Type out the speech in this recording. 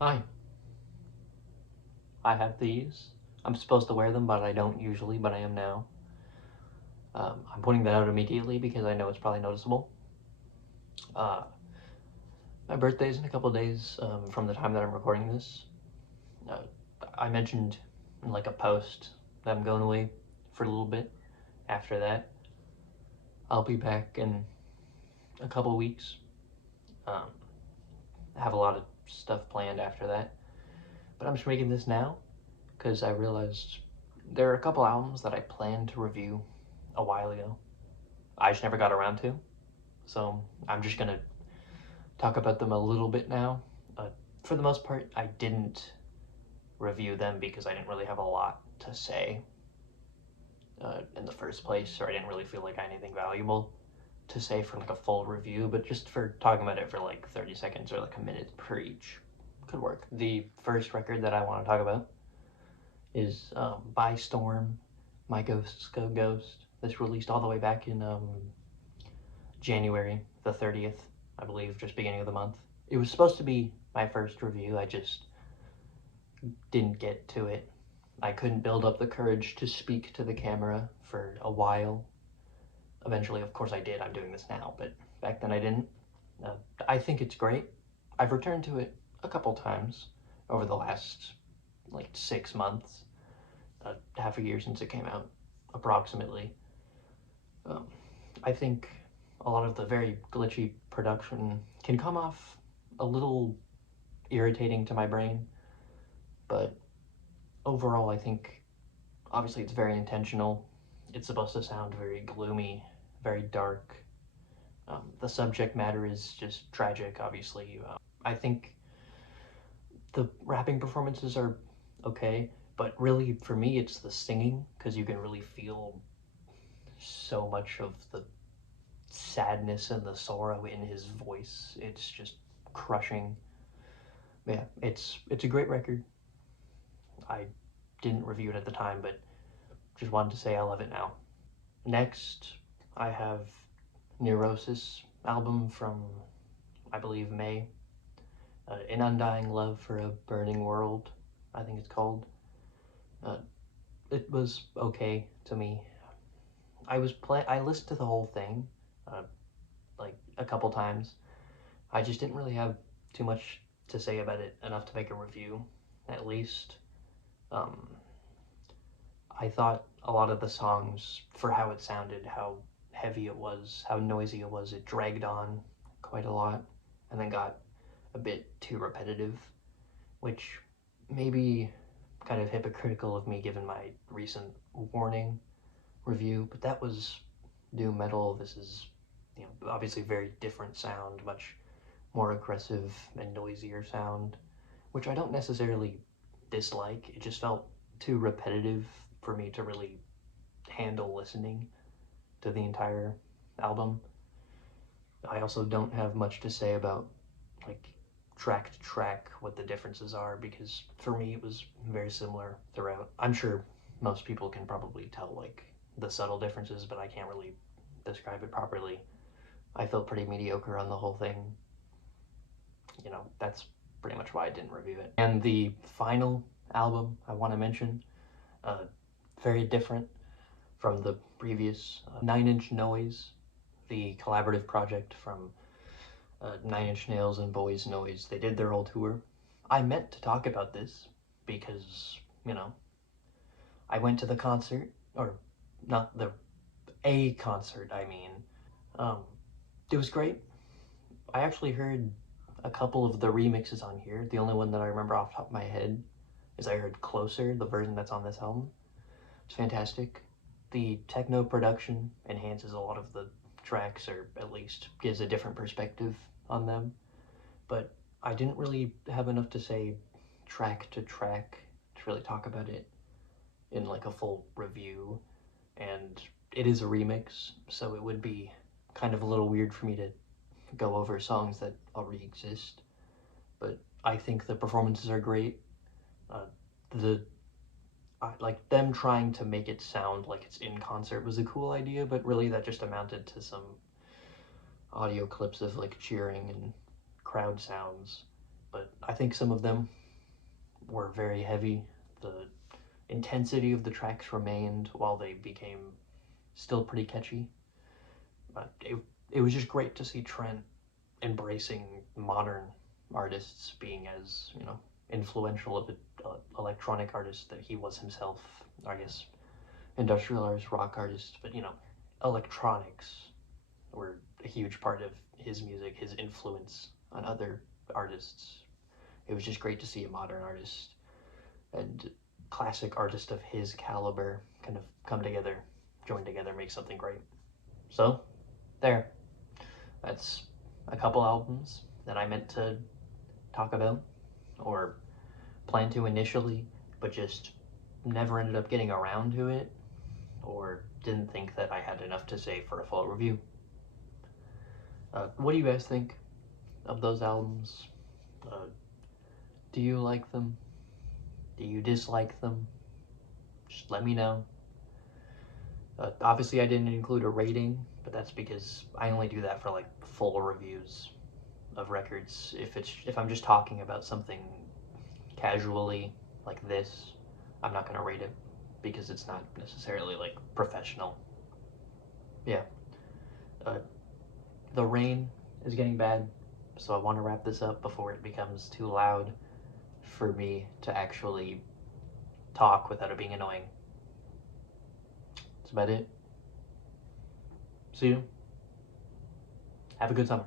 Hi, I have these. I'm supposed to wear them, but I don't usually, but I am now. I'm pointing that out immediately because I know it's probably noticeable. Uh, my birthday's in a couple days from the time that I'm recording this. Uh, I mentioned in like a post that I'm going away for a little bit. After that, I'll be back in a couple weeks. Um, I have a lot of stuff planned after that, but I'm just making this now because I realized there are a couple albums that I planned to review a while ago. I just never got around to. So I'm just gonna talk about them a little bit now. For the most part, I didn't review them because I didn't really have a lot to say in the first place, or I didn't really feel like I had anything valuable to say for like a full review, but just for talking about it for like 30 seconds or like a minute per each could work. The first record that I want to talk about is By Storm, My Ghosts Go Ghost. This released all the way back in January the 30th, I believe, just beginning of the month. It was supposed to be my first review, I just didn't get to it. I couldn't build up the courage to speak to the camera for a while. Eventually, of course, I did. I'm doing this now, but back then I didn't. I think it's great. I've returned to it a couple times over the last like 6 months, half a year since it came out, approximately. Um, I think a lot of the very glitchy production can come off a little irritating to my brain, but overall, I think obviously it's very intentional. It's supposed to sound very gloomy, very dark. The subject matter is just tragic, obviously. I think the rapping performances are okay, but really for me, it's the singing because you can really feel so much of the sadness and the sorrow in his voice. It's just crushing. Yeah, it's a great record. I didn't review it at the time, but just wanted to say I love it now. Next, I have Neurosis album from, I believe, May. An Undying Love for a Burning World, I think it's called. Uh, it was okay to me. I listened to the whole thing, uh, like a couple times. I just didn't really have too much to say about it, enough to make a review, at least. Um, I thought a lot of the songs, for how it sounded, how heavy it was, how noisy it was, it dragged on quite a lot and then got a bit too repetitive, which may be kind of hypocritical of me given my recent Warning review, but that was doom metal. This is, obviously very different sound, much more aggressive and noisier sound, which I don't necessarily dislike. It just felt too repetitive for me to really handle listening to the entire album. I also don't have much to say about like track to track what the differences are because for me it was very similar throughout. I'm sure most people can probably tell like the subtle differences, but I can't really describe it properly. I felt pretty mediocre on the whole thing. That's pretty much why I didn't review it. And the final album I want to mention, uh, very different from the previous 9 Inch Noise, the collaborative project from Nine Inch Nails and Boys Noize. They did their whole tour. I meant to talk about this because, I went to the concert, or not a concert, I mean. Um, it was great. I actually heard a couple of the remixes on here. The only one that I remember off the top of my head is I heard Closer, the version that's on this album. It's fantastic. The techno production enhances a lot of the tracks, or at least gives a different perspective on them. But I didn't really have enough to say track to track to really talk about it in like a full review. And it is a remix, so it would be kind of a little weird for me to go over songs that already exist. But I think the performances are great. Uh, the like them trying to make it sound like it's in concert was a cool idea, but really that just amounted to some audio clips of like cheering and crowd sounds. but I think some of them were very heavy. The intensity of the tracks remained while they became still pretty catchy. But it was just great to see Trent embracing modern artists, being as, you know, influential of an electronic artist that he was himself. I guess industrial artist, rock artist, but, you know, electronics were a huge part of his music, his influence on other artists. It was just great to see a modern artist and classic artist of his caliber kind of come together, join together, make something great. So, there. That's a couple albums that I meant to talk about, or plan to initially, but just never ended up getting around to it, or didn't think that I had enough to say for a full review. What do you guys think of those albums? Do you like them? Do you dislike them? Just let me know. Obviously I didn't include a rating, but that's because I only do that for like full reviews of records. If I'm just talking about something casually like this, I'm not gonna rate it because it's not necessarily like professional. Yeah. The rain is getting bad, so I want to wrap this up before it becomes too loud for me to actually talk without it being annoying. That's about it. See you. Have a good summer.